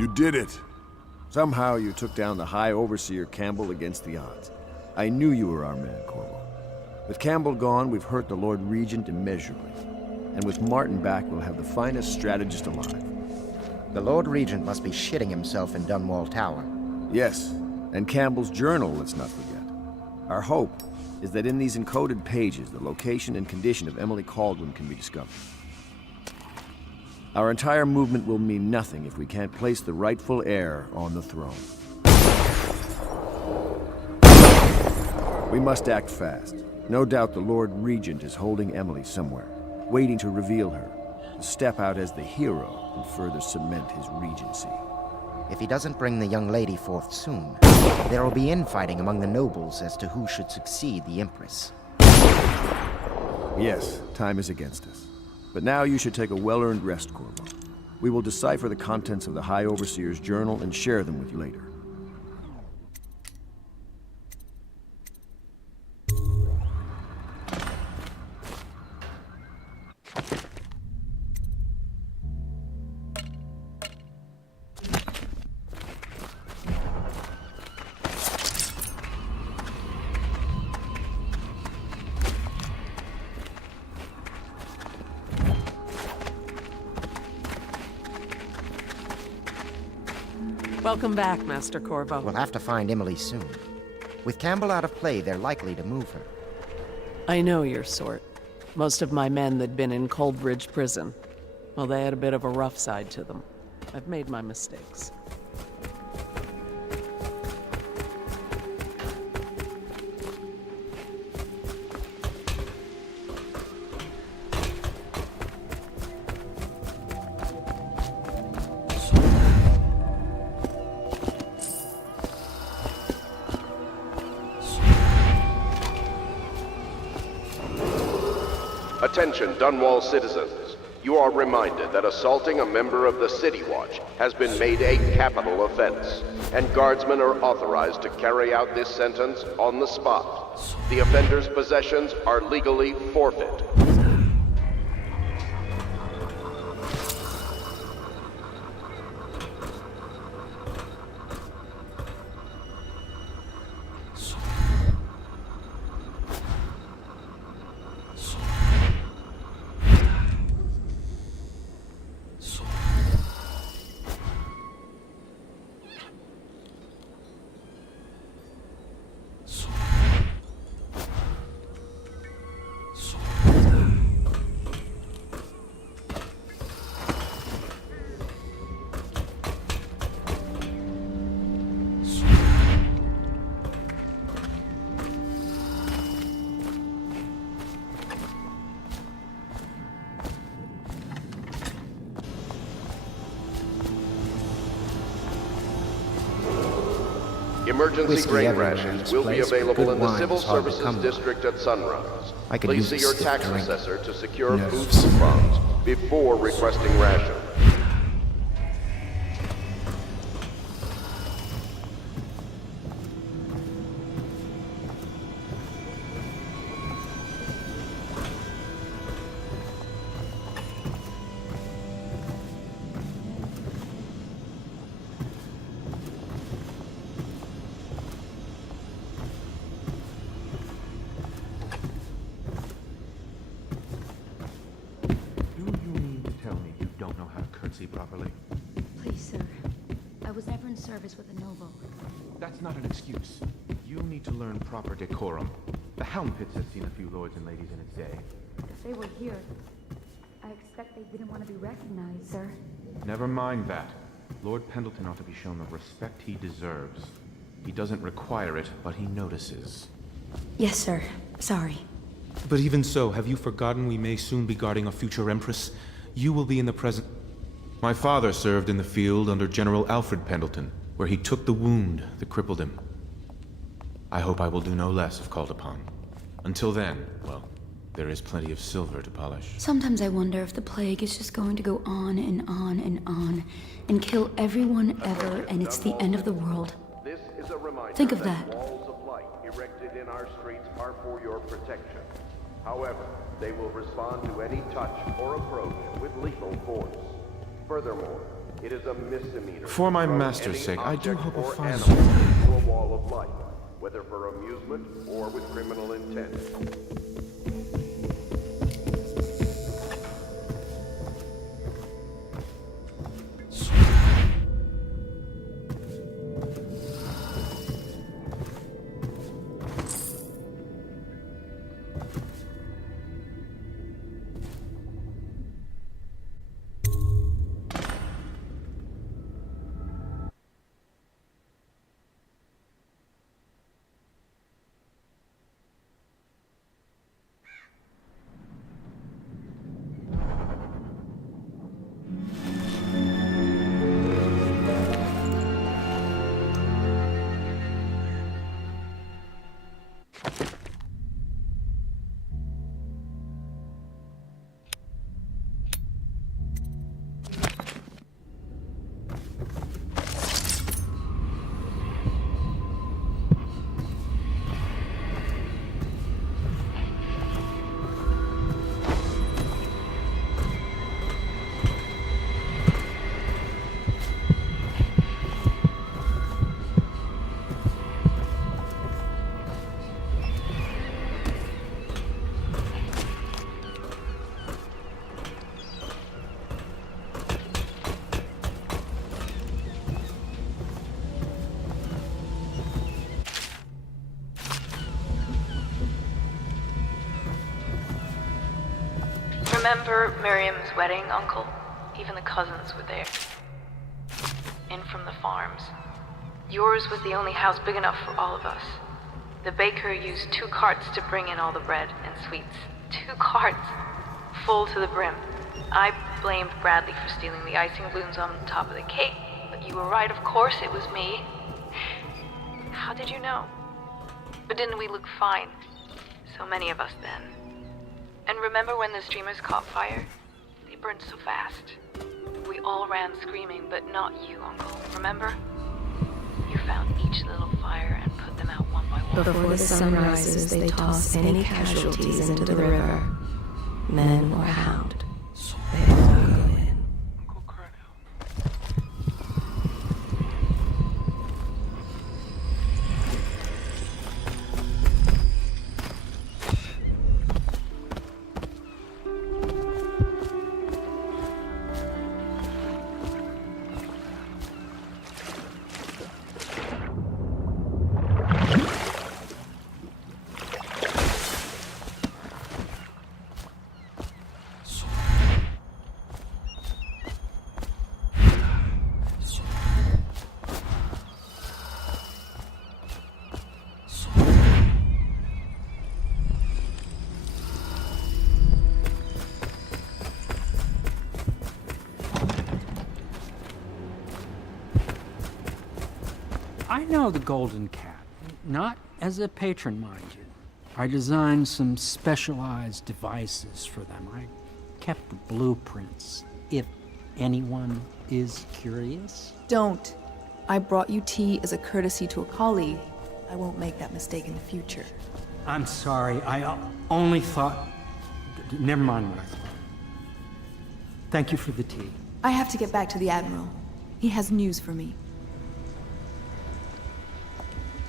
You did it! Somehow you took down the High Overseer Campbell against the odds. I knew you were our man, Corvo. With Campbell gone, we've hurt the Lord Regent immeasurably. And with Martin back, we'll have the finest strategist alive. The Lord Regent must be shitting himself in Dunwall Tower. Yes, and Campbell's journal, let's not forget. Our hope is that in these encoded pages, the location and condition of Emily Kaldwin can be discovered. Our entire movement will mean nothing if we can't place the rightful heir on the throne. We must act fast. No doubt the Lord Regent is holding Emily somewhere, waiting to reveal her, to step out as the hero and further cement his regency. If he doesn't bring the young lady forth soon, there will be infighting among the nobles as to who should succeed the Empress. Yes, time is against us. But now you should take a well-earned rest, Corvo. We will decipher the contents of the High Overseer's journal and share them with you later. Welcome back, Master Corvo. We'll have to find Emily soon. With Campbell out of play, they're likely to move her. I know your sort. Most of my men that'd been in Coldbridge Prison. Well, they had a bit of a rough side to them. I've made my mistakes. Attention, Dunwall citizens. You are reminded that assaulting a member of the City Watch has been made a capital offense, and guardsmen are authorized to carry out this sentence on the spot. The offender's possessions are legally forfeit. Emergency grain rations will be available in the Civil Services District at Sunrise. Please see your tax assessor to secure food coupons before requesting rations. Properly. Please, sir. I was never in service with a noble. That's not an excuse. You need to learn proper decorum. The Helm Pits has seen a few lords and ladies in its day. If they were here, I expect they didn't want to be recognized, sir. Never mind that. Lord Pendleton ought to be shown the respect he deserves. He doesn't require it, but he notices. Yes, sir. Sorry. But even so, have you forgotten we may soon be guarding a future Empress? You will be in the present... My father served in the field under General Alfred Pendleton, where he took the wound that crippled him. I hope I will do no less if called upon. Until then, well, there is plenty of silver to polish. Sometimes I wonder if the plague is just going to go on and on and on, and kill everyone ever, and it's the end of the world. This is a reminder Think of that. Walls of light erected in our streets are for your protection. However, they will respond to any touch or approach with lethal force. Furthermore, It is a misdemeanor. For my to throw master's any sake, I do object hope we'll or find animal something. into a wall of life, whether for amusement or with criminal intent. Remember Miriam's wedding, Uncle? Even the cousins were there. In from the farms. Yours was the only house big enough for all of us. The baker used 2 carts to bring in all the bread and sweets. 2 carts! Full to the brim. I blamed Bradley for stealing the icing balloons on top of the cake, but you were right, of course it was me. How did you know? But didn't we look fine? So many of us then. And remember when the streamers caught fire? They burned so fast. We all ran screaming, but not you, Uncle. Remember? You found each little fire and put them out one by one. Before the sun rises, they toss any casualties into the river. Men or hound. They all go in. Uncle Colonel. I know the Golden Cat, not as a patron, mind you. I designed some specialized devices for them. I kept the blueprints, if anyone is curious. Don't. I brought you tea as a courtesy to a colleague. I won't make that mistake in the future. I'm sorry, I only thought... Never mind what I thought. Thank you for the tea. I have to get back to the Admiral. He has news for me.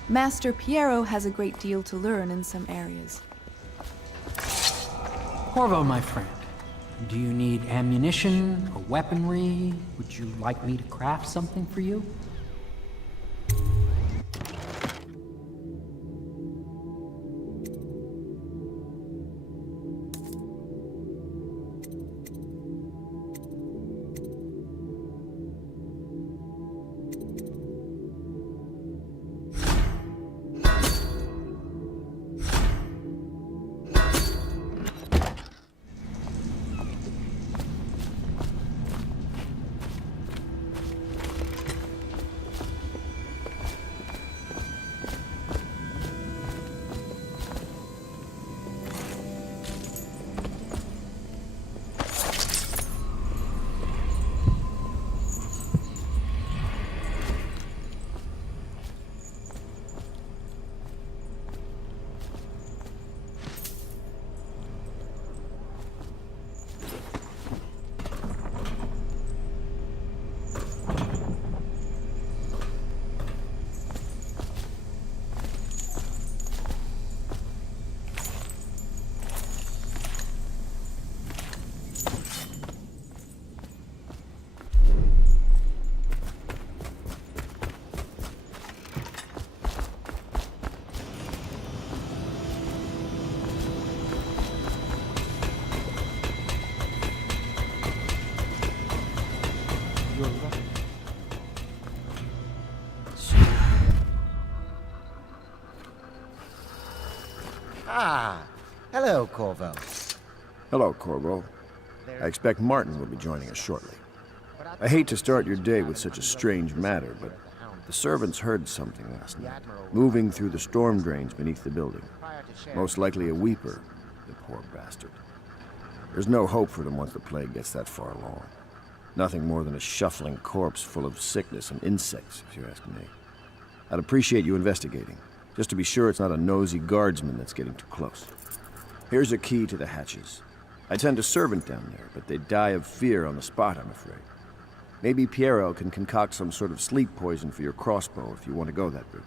Master Piero has a great deal to learn in some areas. Corvo, my friend, do you need ammunition or weaponry? Would you like me to craft something for you? Ah, hello, Corvo. Hello, Corvo. I expect Martin will be joining us shortly. I hate to start your day with such a strange matter, but the servants heard something last night, moving through the storm drains beneath the building. Most likely a weeper, the poor bastard. There's no hope for them once the plague gets that far along. Nothing more than a shuffling corpse full of sickness and insects, if you ask me. I'd appreciate you investigating, just to be sure it's not a nosy guardsman that's getting too close. Here's a key to the hatches. I'd send a servant down there, but they'd die of fear on the spot, I'm afraid. Maybe Piero can concoct some sort of sleep poison for your crossbow if you want to go that route.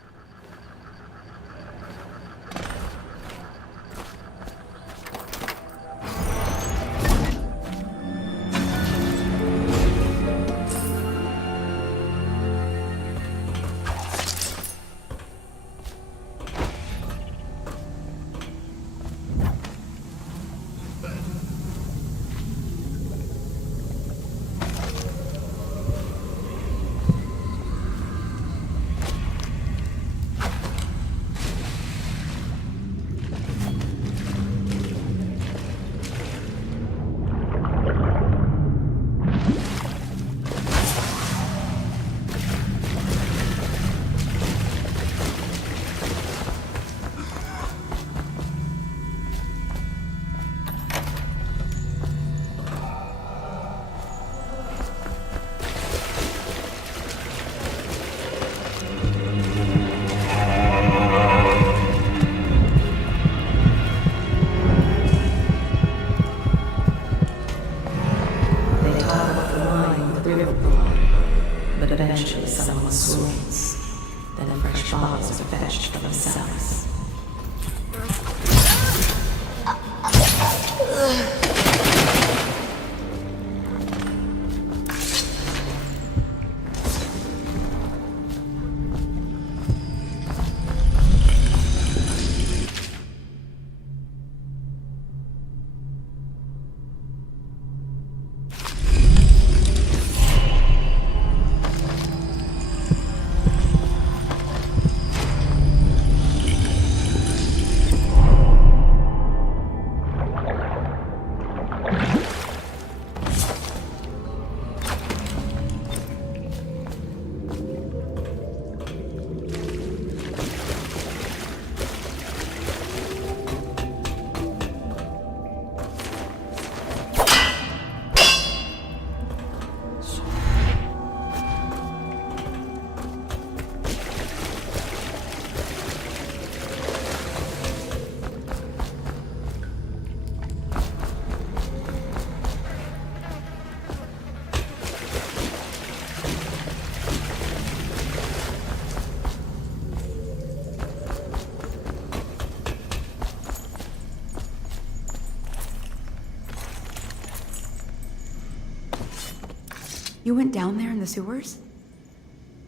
Eventually someone swoops. Then fresh bottles are fetched for themselves. You went down there in the sewers?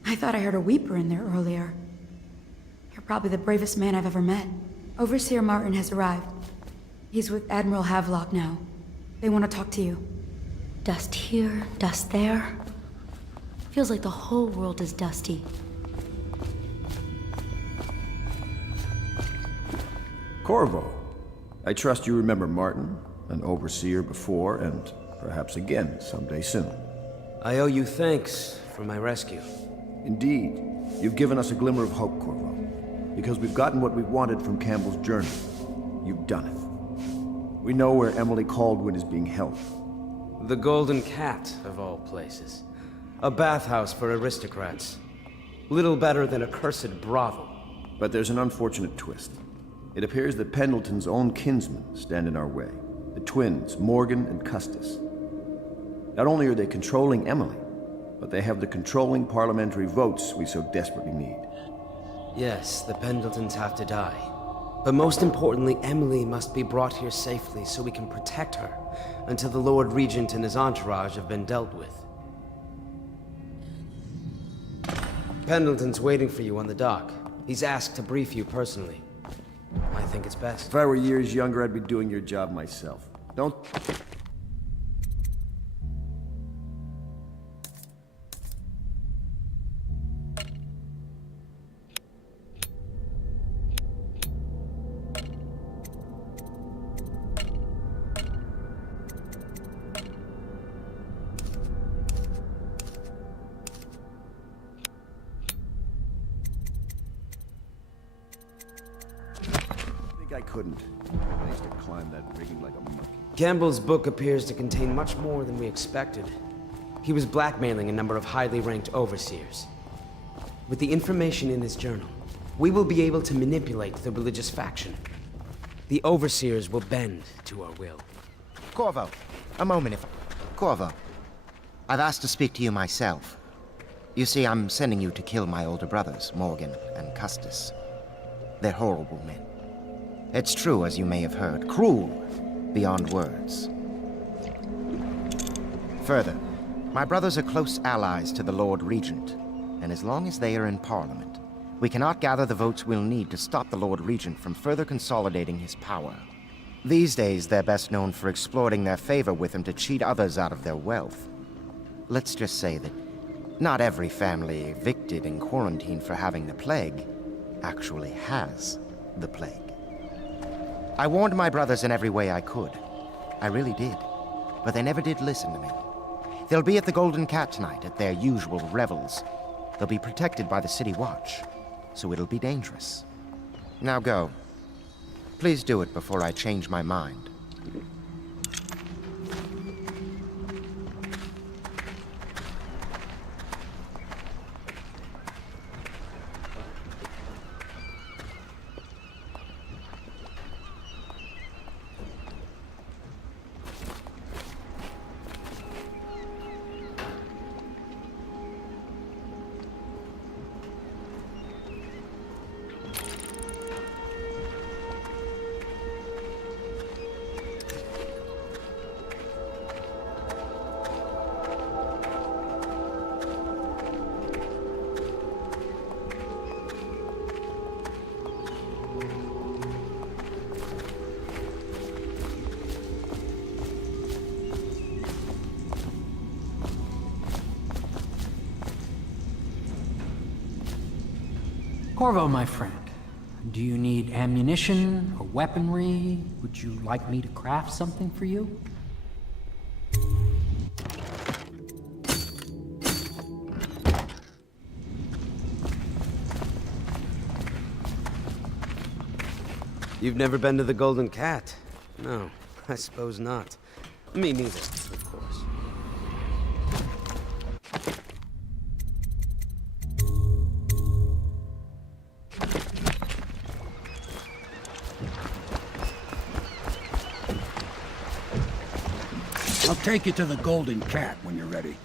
I thought I heard a weeper in there earlier. You're probably the bravest man I've ever met. Overseer Martin has arrived. He's with Admiral Havelock now. They want to talk to you. Dust here, dust there. Feels like the whole world is dusty. Corvo, I trust you remember Martin, an overseer before, and perhaps again someday soon. I owe you thanks for my rescue. Indeed. You've given us a glimmer of hope, Corvo. Because we've gotten what we wanted from Campbell's journey. You've done it. We know where Emily Caldwin is being held. The Golden Cat, of all places. A bathhouse for aristocrats. Little better than a cursed brothel. But there's an unfortunate twist. It appears that Pendleton's own kinsmen stand in our way. The twins, Morgan and Custis. Not only are they controlling Emily, but they have the controlling parliamentary votes we so desperately need. Yes, the Pendletons have to die. But most importantly, Emily must be brought here safely so we can protect her until the Lord Regent and his entourage have been dealt with. Pendleton's waiting for you on the dock. He's asked to brief you personally. I think it's best. If I were years younger, I'd be doing your job myself. Don't... I couldn't. I used to climb that rigging like a monkey. Campbell's book appears to contain much more than we expected. He was blackmailing a number of highly ranked overseers. With the information in his journal, we will be able to manipulate the religious faction. The overseers will bend to our will. Corvo, a moment if... Corvo, I've asked to speak to you myself. You see, I'm sending you to kill my older brothers, Morgan and Custis. They're horrible men. It's true, as you may have heard, cruel beyond words. Further, my brothers are close allies to the Lord Regent, and as long as they are in Parliament, we cannot gather the votes we'll need to stop the Lord Regent from further consolidating his power. These days, they're best known for exploiting their favor with him to cheat others out of their wealth. Let's just say that not every family evicted and quarantined for having the plague actually has the plague. I warned my brothers in every way I could. I really did. But they never did listen to me. They'll be at the Golden Cat tonight at their usual revels. They'll be protected by the City Watch, so it'll be dangerous. Now go. Please do it before I change my mind. Corvo, my friend, do you need ammunition or weaponry? Would you like me to craft something for you? You've never been to the Golden Cat? No, I suppose not. Me neither, of course. I'll take you to the Golden Cat when you're ready.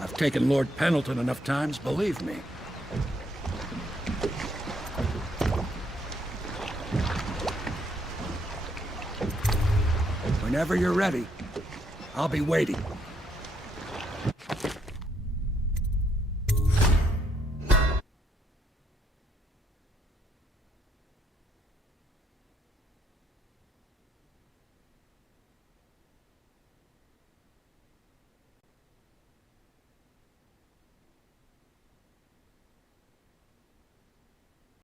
I've taken Lord Pendleton enough times, believe me. Whenever you're ready, I'll be waiting.